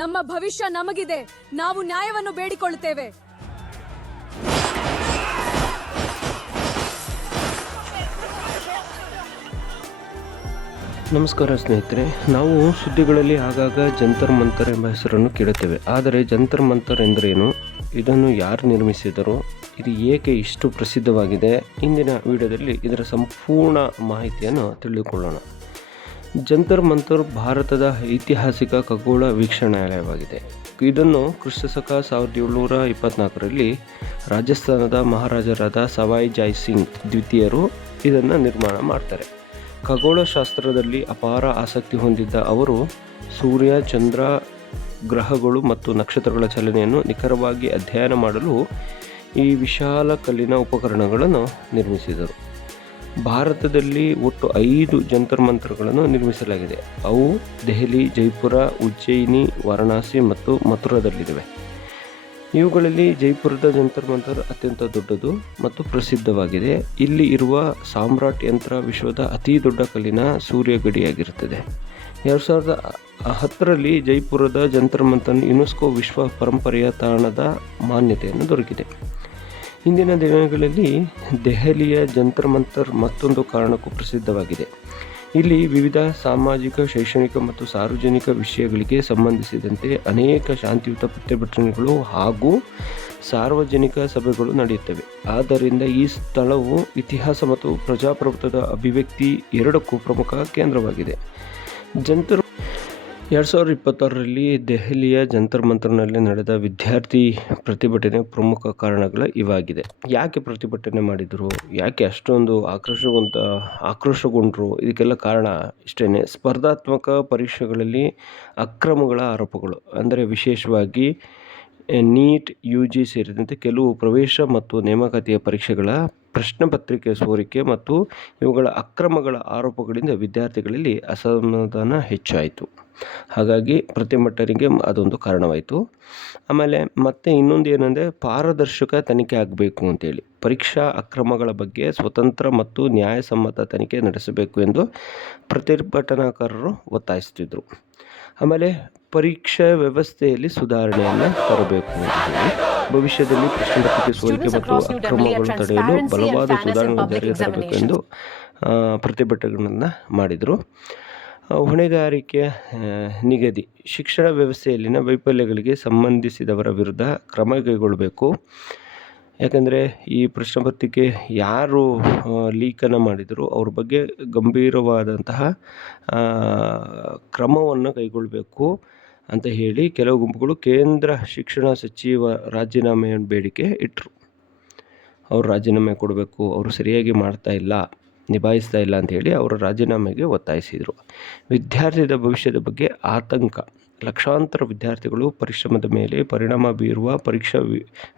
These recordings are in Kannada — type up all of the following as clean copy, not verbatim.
ನಮ್ಮ ಭವಿಷ್ಯ ನಮಗಿದೆ. ನಾವು ನ್ಯಾಯವನ್ನು ಬೇಡಿಕೊಳ್ಳುತ್ತೇವೆ. ನಮಸ್ಕಾರ ಸ್ನೇಹಿತರೆ, ನಾವು ಸುದ್ದಿಗಳಲ್ಲಿ ಆಗಾಗ ಜಂತರ್ ಮಂತರ್ ಎಂಬ ಹೆಸರನ್ನು ಕೇಳುತ್ತೇವೆ. ಆದರೆ ಜಂತರ್ ಮಂತರ್ ಎಂದರೇನು, ಇದನ್ನು ಯಾರು ನಿರ್ಮಿಸಿದರು, ಇದು ಏಕೆ ಇಷ್ಟು ಪ್ರಸಿದ್ಧವಾಗಿದೆ? ಇಂದಿನ ವಿಡಿಯೋದಲ್ಲಿ ಇದರ ಸಂಪೂರ್ಣ ಮಾಹಿತಿಯನ್ನು ತಿಳಿದುಕೊಳ್ಳೋಣ. ಜಂತರ್ ಮಂತರ್ ಭಾರತದ ಐತಿಹಾಸಿಕ ಖಗೋಳ ವೀಕ್ಷಣಾಲಯವಾಗಿದೆ. ಇದನ್ನು ಕ್ರಿಸ್ತಶಕ 1724ರಲ್ಲಿ ರಾಜಸ್ಥಾನದ ಮಹಾರಾಜರಾದ ಸವಾಯ್ ಜಾಯ್ ಸಿಂಗ್ ದ್ವಿತೀಯರು ಇದನ್ನು ನಿರ್ಮಾಣ ಮಾಡ್ತಾರೆ. ಖಗೋಳಶಾಸ್ತ್ರದಲ್ಲಿ ಅಪಾರ ಆಸಕ್ತಿ ಹೊಂದಿದ್ದ ಅವರು ಸೂರ್ಯ, ಚಂದ್ರ, ಗ್ರಹಗಳು ಮತ್ತು ನಕ್ಷತ್ರಗಳ ಚಲನೆಯನ್ನು ನಿಖರವಾಗಿ ಅಧ್ಯಯನ ಮಾಡಲು ಈ ವಿಶಾಲ ಕಲ್ಲಿನ ಉಪಕರಣಗಳನ್ನು ನಿರ್ಮಿಸಿದರು. ಭಾರತದಲ್ಲಿ ಒಟ್ಟು 5 ಜಂತರ್ ಮಂತರ್ಗಳನ್ನು ನಿರ್ಮಿಸಲಾಗಿದೆ. ಅವು ದೆಹಲಿ, ಜೈಪುರ, ಉಜ್ಜಯಿನಿ, ವಾರಣಾಸಿ ಮತ್ತು ಮಥುರಾದಲ್ಲಿವೆ. ಇವುಗಳಲ್ಲಿ ಜೈಪುರದ ಜಂತರ್ ಮಂತರ್ ಅತ್ಯಂತ ದೊಡ್ಡದು ಮತ್ತು ಪ್ರಸಿದ್ಧವಾಗಿದೆ. ಇಲ್ಲಿ ಇರುವ ಸಾಮ್ರಾಟ್ ಯಂತ್ರ ವಿಶ್ವದ ಅತಿ ದೊಡ್ಡ ಕಲ್ಲಿನ ಸೂರ್ಯ ಗಡಿಯಾಗಿರುತ್ತದೆ. 2010ರಲ್ಲಿ ಜೈಪುರದ ಜಂತರ್ ಮಂತರ್ ಯುನೆಸ್ಕೋ ವಿಶ್ವ ಪರಂಪರೆಯ ತಾಣದ ಮಾನ್ಯತೆಯನ್ನು ದೊರಕಿದೆ. ಇಂದಿನ ದಿನಗಳಲ್ಲಿ ದೆಹಲಿಯ ಜಂತರ್ ಮಂತರ್ ಮತ್ತೊಂದು ಕಾರಣಕ್ಕೂ ಪ್ರಸಿದ್ಧವಾಗಿದೆ. ಇಲ್ಲಿ ವಿವಿಧ ಸಾಮಾಜಿಕ, ಶೈಕ್ಷಣಿಕ ಮತ್ತು ಸಾರ್ವಜನಿಕ ವಿಷಯಗಳಿಗೆ ಸಂಬಂಧಿಸಿದಂತೆ ಅನೇಕ ಶಾಂತಿಯುತ ಪ್ರತಿಭಟನೆಗಳು ಹಾಗೂ ಸಾರ್ವಜನಿಕ ಸಭೆಗಳು ನಡೆಯುತ್ತವೆ. ಆದ್ದರಿಂದ ಈ ಸ್ಥಳವು ಇತಿಹಾಸ ಮತ್ತು ಪ್ರಜಾಪ್ರಭುತ್ವದ ಅಭಿವ್ಯಕ್ತಿ ಎರಡಕ್ಕೂ ಪ್ರಮುಖ ಕೇಂದ್ರವಾಗಿದೆ. 2026ರಲ್ಲಿ ದೆಹಲಿಯ ಜಂತರ್ ಮಂತರ್ನಲ್ಲಿ ನಡೆದ ವಿದ್ಯಾರ್ಥಿ ಪ್ರತಿಭಟನೆ ಪ್ರಮುಖ ಕಾರಣಗಳು ಇವಾಗಿದೆ. ಯಾಕೆ ಪ್ರತಿಭಟನೆ ಮಾಡಿದರು, ಯಾಕೆ ಅಷ್ಟೊಂದು ಆಕ್ರೋಶಗೊಂಡರು, ಇದಕ್ಕೆಲ್ಲ ಕಾರಣ ಇಷ್ಟೇ. ಸ್ಪರ್ಧಾತ್ಮಕ ಪರೀಕ್ಷೆಗಳಲ್ಲಿ ಅಕ್ರಮಗಳ ಆರೋಪಗಳು, ಅಂದರೆ ವಿಶೇಷವಾಗಿ ನೀಟ್, UG ಸೇರಿದಂತೆ ಕೆಲವು ಪ್ರವೇಶ ಮತ್ತು ನೇಮಕಾತಿಯ ಪರೀಕ್ಷೆಗಳ ಪ್ರಶ್ನೆ ಪತ್ರಿಕೆ ಸೋರಿಕೆ ಮತ್ತು ಇವುಗಳ ಅಕ್ರಮಗಳ ಆರೋಪಗಳಿಂದ ವಿದ್ಯಾರ್ಥಿಗಳಲ್ಲಿ ಅಸಮಾಧಾನ ಹೆಚ್ಚಾಯಿತು. ಹಾಗಾಗಿ ಪ್ರತಿಭಟನೆಗೆ ಅದೊಂದು ಕಾರಣವಾಯಿತು. ಆಮೇಲೆ ಮತ್ತೆ ಇನ್ನೊಂದು ಏನಂದರೆ ಪಾರದರ್ಶಕ ತನಿಖೆ ಆಗಬೇಕು ಅಂತೇಳಿ, ಪರೀಕ್ಷಾ ಅಕ್ರಮಗಳ ಬಗ್ಗೆ ಸ್ವತಂತ್ರ ಮತ್ತು ನ್ಯಾಯಸಮ್ಮತ ತನಿಖೆ ನಡೆಸಬೇಕು ಎಂದು ಪ್ರತಿಭಟನಾಕಾರರು ಒತ್ತಾಯಿಸುತ್ತಿದ್ದರು. ಆಮೇಲೆ ಪರೀಕ್ಷಾ ವ್ಯವಸ್ಥೆಯಲ್ಲಿ ಸುಧಾರಣೆಯನ್ನು ತರಬೇಕು ಅಂತ ಹೇಳಿ, ಭವಿಷ್ಯದಲ್ಲಿ ಪ್ರಶ್ನೆ ಪತ್ರಿಕೆ ಸೋರಿಕೆ ಮತ್ತು ಅಕ್ರಮಗಳು ತಡೆಯಲು ಬಲವಾದ ಸುಧಾರಣೆಗಳನ್ನು ಜಾರಿಗೆ ತರಬೇಕು ಎಂದು ಪ್ರತಿಭಟನೆಗಳನ್ನು ಮಾಡಿದರು. ಹೊಣೆಗಾರಿಕೆ ನಿಗದಿ, ಶಿಕ್ಷಣ ವ್ಯವಸ್ಥೆಯಲ್ಲಿನ ವೈಫಲ್ಯಗಳಿಗೆ ಸಂಬಂಧಿಸಿದವರ ವಿರುದ್ಧ ಕ್ರಮ ಕೈಗೊಳ್ಳಬೇಕು. ಯಾಕಂದರೆ ಈ ಪ್ರಶ್ನೆ ಪತ್ರಿಕೆ ಯಾರು ಲೀಕನ್ನು ಮಾಡಿದರು ಅವ್ರ ಬಗ್ಗೆ ಗಂಭೀರವಾದಂತಹ ಕ್ರಮವನ್ನು ಕೈಗೊಳ್ಳಬೇಕು ಅಂತ ಹೇಳಿ ಕೆಲವು ಗುಂಪುಗಳು ಕೇಂದ್ರ ಶಿಕ್ಷಣ ಸಚಿವ ರಾಜೀನಾಮೆಯನ್ನು ಬೇಡಿಕೆ ಇಟ್ಟರು. ಅವರು ರಾಜೀನಾಮೆ ಕೊಡಬೇಕು, ಅವರು ಸರಿಯಾಗಿ ನಿಭಾಯಿಸ್ತಾ ಇಲ್ಲ ಅಂತ ಹೇಳಿ ಅವರ ರಾಜೀನಾಮೆಗೆ ಒತ್ತಾಯಿಸಿದರು. ವಿದ್ಯಾರ್ಥಿಗಳ ಭವಿಷ್ಯದ ಬಗ್ಗೆ ಆತಂಕ, ಲಕ್ಷಾಂತರ ವಿದ್ಯಾರ್ಥಿಗಳು ಪರಿಶ್ರಮದ ಮೇಲೆ ಪರಿಣಾಮ ಬೀರುವ ಪರೀಕ್ಷಾ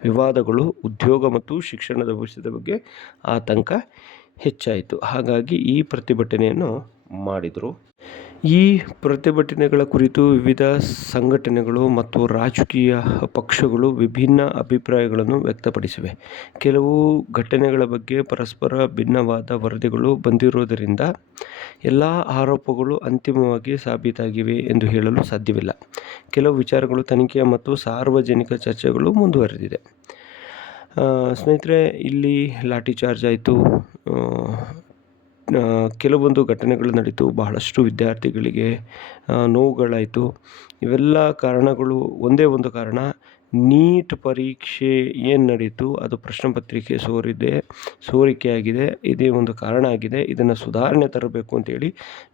ವಿವಾದಗಳು, ಉದ್ಯೋಗ ಮತ್ತು ಶಿಕ್ಷಣದ ಭವಿಷ್ಯದ ಬಗ್ಗೆ ಆತಂಕ ಹೆಚ್ಚಾಯಿತು. ಹಾಗಾಗಿ ಈ ಪ್ರತಿಭಟನೆಯನ್ನು ಮಾಡಿದರು. ಈ ಪ್ರತಿಭಟನೆಗಳ ಕುರಿತು ವಿವಿಧ ಸಂಘಟನೆಗಳು ಮತ್ತು ರಾಜಕೀಯ ಪಕ್ಷಗಳು ವಿಭಿನ್ನ ಅಭಿಪ್ರಾಯಗಳನ್ನು ವ್ಯಕ್ತಪಡಿಸಿವೆ. ಕೆಲವು ಘಟನೆಗಳ ಬಗ್ಗೆ ಪರಸ್ಪರ ಭಿನ್ನವಾದ ವರದಿಗಳು ಬಂದಿರುವುದರಿಂದ ಎಲ್ಲ ಆರೋಪಗಳು ಅಂತಿಮವಾಗಿ ಸಾಬೀತಾಗಿವೆ ಎಂದು ಹೇಳಲು ಸಾಧ್ಯವಿಲ್ಲ. ಕೆಲವು ವಿಚಾರಗಳು ತನಿಖೆ ಮತ್ತು ಸಾರ್ವಜನಿಕ ಚರ್ಚೆಗಳು ಮುಂದುವರೆದಿದೆ. ಸ್ನೇಹಿತರೆ, ಇಲ್ಲಿ ಲಾಠಿ ಚಾರ್ಜ್ ಆಯಿತು, ಕೆಲವೊಂದು ಘಟನೆಗಳು ನಡೀತು, ಬಹಳಷ್ಟು ವಿದ್ಯಾರ್ಥಿಗಳಿಗೆ ನೋವುಗಳಾಯಿತು. ಇವೆಲ್ಲ ಕಾರಣಗಳು ಒಂದೇ ಒಂದು ಕಾರಣ, ನೀಟ್ ಪರೀಕ್ಷೆ ಏನು ನಡೀತು ಅದು ಪ್ರಶ್ನೆ ಪತ್ರಿಕೆ ಸೋರಿಕೆಯಾಗಿದೆ. ಇದೇ ಒಂದು ಕಾರಣ ಆಗಿದೆ. ಇದನ್ನು ಸುಧಾರಣೆ ತರಬೇಕು ಅಂತೇಳಿ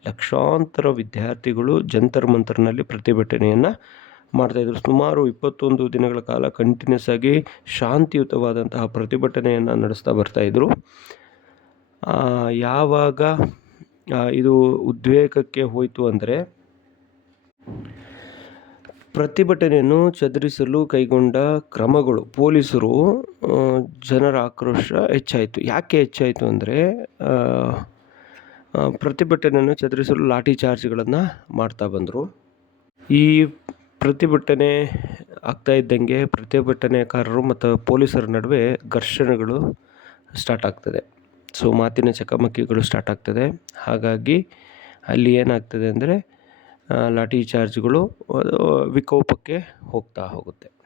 ಲಕ್ಷಾಂತರ ವಿದ್ಯಾರ್ಥಿಗಳು ಜಂತರ್ ಮಂತರ್ನಲ್ಲಿ ಪ್ರತಿಭಟನೆಯನ್ನು ಮಾಡ್ತಾಯಿದ್ರು. ಸುಮಾರು 21 ದಿನಗಳ ಕಾಲ ಕಂಟಿನ್ಯೂಸ್ ಆಗಿ ಶಾಂತಿಯುತವಾದಂತಹ ಪ್ರತಿಭಟನೆಯನ್ನು ನಡೆಸ್ತಾ ಬರ್ತಾಯಿದ್ರು. ಯಾವಾಗ ಇದು ಉದ್ವೇಗಕ್ಕೆ ಹೋಯಿತು ಅಂದರೆ, ಪ್ರತಿಭಟನೆಯನ್ನು ಚದುರಿಸಲು ಕೈಗೊಂಡ ಕ್ರಮಗಳು, ಪೊಲೀಸರು ಜನರ ಆಕ್ರೋಶ ಹೆಚ್ಚಾಯಿತು. ಯಾಕೆ ಹೆಚ್ಚಾಯಿತು ಅಂದರೆ, ಪ್ರತಿಭಟನೆಯನ್ನು ಚದುರಿಸಲು ಲಾಠಿ ಚಾರ್ಜ್ಗಳನ್ನು ಮಾಡ್ತಾ ಬಂದರು. ಈ ಪ್ರತಿಭಟನೆ ಆಗ್ತಾ ಇದ್ದಂಗೆ ಪ್ರತಿಭಟನೆಕಾರರು ಮತ್ತು ಪೊಲೀಸರ ನಡುವೆ ಘರ್ಷಣೆಗಳು ಸ್ಟಾರ್ಟ್ ಆಗ್ತದೆ. ಮಾತಿನ ಚಕಮಕಿಗಳು ಸ್ಟಾರ್ಟ್ ಆಗ್ತದೆ. ಹಾಗಾಗಿ ಅಲ್ಲಿ ಏನಾಗ್ತದೆ ಅಂದರೆ ಲಾಠಿ ಚಾರ್ಜ್ಗಳು ಅದು ವಿಕೋಪಕ್ಕೆ ಹೋಗ್ತಾ ಹೋಗುತ್ತೆ.